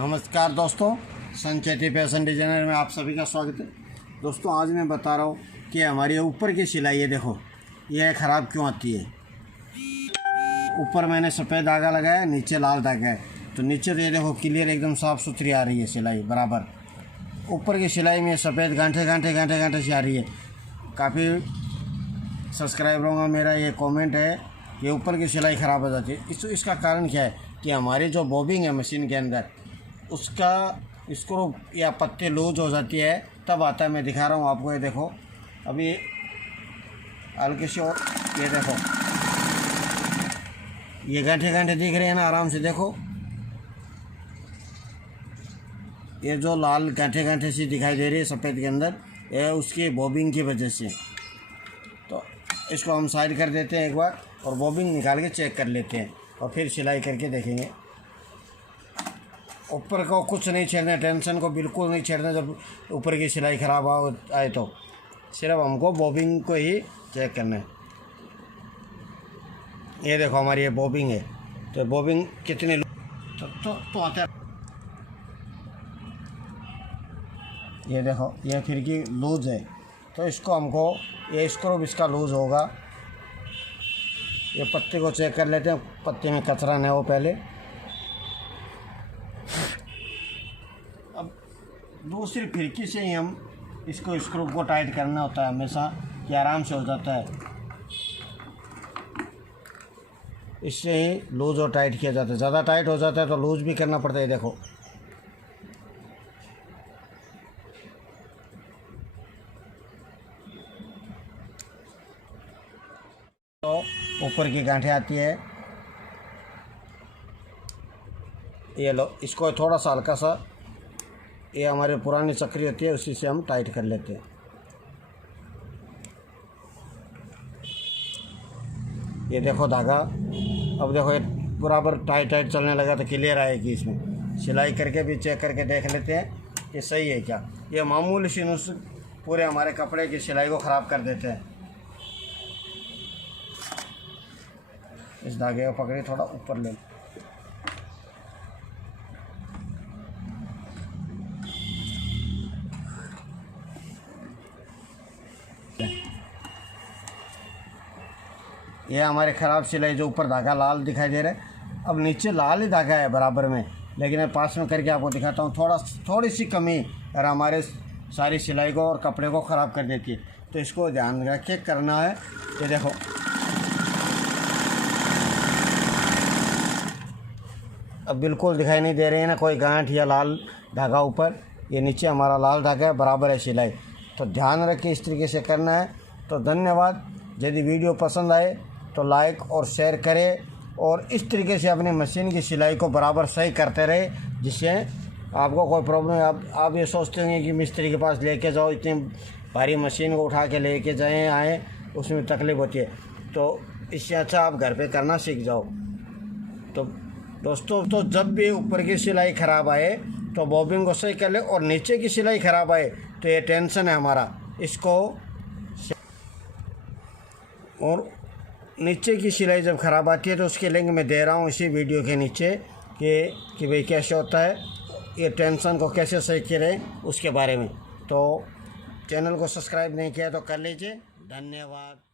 नमस्कार दोस्तों, Sancheti fashion designer में आप सभी का स्वागत है। दोस्तों आज मैं बता रहा हूँ कि हमारी ऊपर की सिलाई है, देखो यह ख़राब क्यों आती है। ऊपर मैंने सफ़ेद धागा लगाया, नीचे लाल धागा है, तो नीचे तो ये देखो क्लियर एकदम साफ़ सुथरी आ रही है सिलाई बराबर। ऊपर की सिलाई में सफ़ेद गांठे गांठे से आ रही है। काफ़ी सब्सक्राइबरों का मेरा ये कमेंट है कि ऊपर की सिलाई ख़राब हो जाती है। इसका कारण क्या है कि हमारी जो बॉबिंग है मशीन के अंदर, उसका स्क्रू या पत्ती लूज हो जाती है, तब आता है। मैं दिखा रहा हूँ आपको, ये देखो अभी हल्की सी, और ये देखो ये गांठे दिख रहे हैं ना, आराम से देखो। ये जो लाल गांठे सी दिखाई दे रही है सफ़ेद के अंदर, ये उसकी बॉबिंग की वजह से। तो इसको हम साइड कर देते हैं एक बार और बॉबिंग निकाल के चेक कर लेते हैं और फिर सिलाई करके देखेंगे। ऊपर को कुछ नहीं छेड़ना, टेंशन को बिल्कुल नहीं छेड़ना। जब ऊपर की सिलाई ख़राब आए तो सिर्फ हमको बॉबिंग को ही चेक करना है। ये देखो हमारी ये बॉबिंग है, तो बॉबिंग कितनी तो आते, ये देखो ये खिड़की लूज है, तो इसको हमको ये स्क्रू इसका लूज होगा। ये पत्ती को चेक कर लेते हैं, पत्ती में कचरा नहीं हो पहले। अब दूसरी खिड़की से ही हम इसको स्क्रू को टाइट करना होता है हमेशा, कि आराम से हो जाता है। इससे ही लूज और टाइट किया जाता है। ज़्यादा टाइट हो जाता है तो लूज भी करना पड़ता है। देखो तो ऊपर की गांठें आती है, ये लो, इसको थोड़ा सा हल्का सा, ये हमारी पुरानी चक्री होती है, उसी से हम टाइट कर लेते हैं। ये देखो धागा, अब देखो ये बराबर टाइट चलने लगा, तो क्लियर आएगी। इसमें सिलाई करके भी चेक करके देख लेते हैं कि सही है क्या। ये मामूली सी नुस्ख पूरे हमारे कपड़े की सिलाई को ख़राब कर देते हैं। इस धागे को पकड़े, थोड़ा ऊपर ले, ये हमारे ख़राब सिलाई, जो ऊपर धागा लाल दिखाई दे रहा है, अब नीचे लाल ही धागा है बराबर में, लेकिन मैं पास में करके आपको दिखाता हूँ। थोड़ी सी कमी और हमारे सारी सिलाई को और कपड़े को ख़राब कर देती है, तो इसको ध्यान रख के करना है। ये देखो अब बिल्कुल दिखाई नहीं दे रही है ना कोई गांठ या लाल धागा ऊपर। ये नीचे हमारा लाल धागा है, बराबर है सिलाई। तो ध्यान रख के इस तरीके से करना है। तो धन्यवाद। यदि वीडियो पसंद आए तो लाइक और शेयर करें, और इस तरीके से अपनी मशीन की सिलाई को बराबर सही करते रहे, जिससे आपको कोई प्रॉब्लम। आप ये सोचते होंगे कि मिस्त्री के पास लेके जाओ, इतनी भारी मशीन को उठा के लेके जाएँ आएँ, उसमें तकलीफ़ होती है। तो इससे अच्छा आप घर पे करना सीख जाओ। तो दोस्तों, तो जब भी ऊपर की सिलाई ख़राब आए तो बॉबिंग को सही कर ले, और नीचे की सिलाई ख़राब आए तो ये टेंशन है हमारा, इसको। और नीचे की सिलाई जब ख़राब आती है तो उसके लिंक मैं दे रहा हूँ इसी वीडियो के नीचे, कि भाई कैसे होता है, ये टेंशन को कैसे सही करें उसके बारे में। तो चैनल को सब्सक्राइब नहीं किया तो कर लीजिए। धन्यवाद।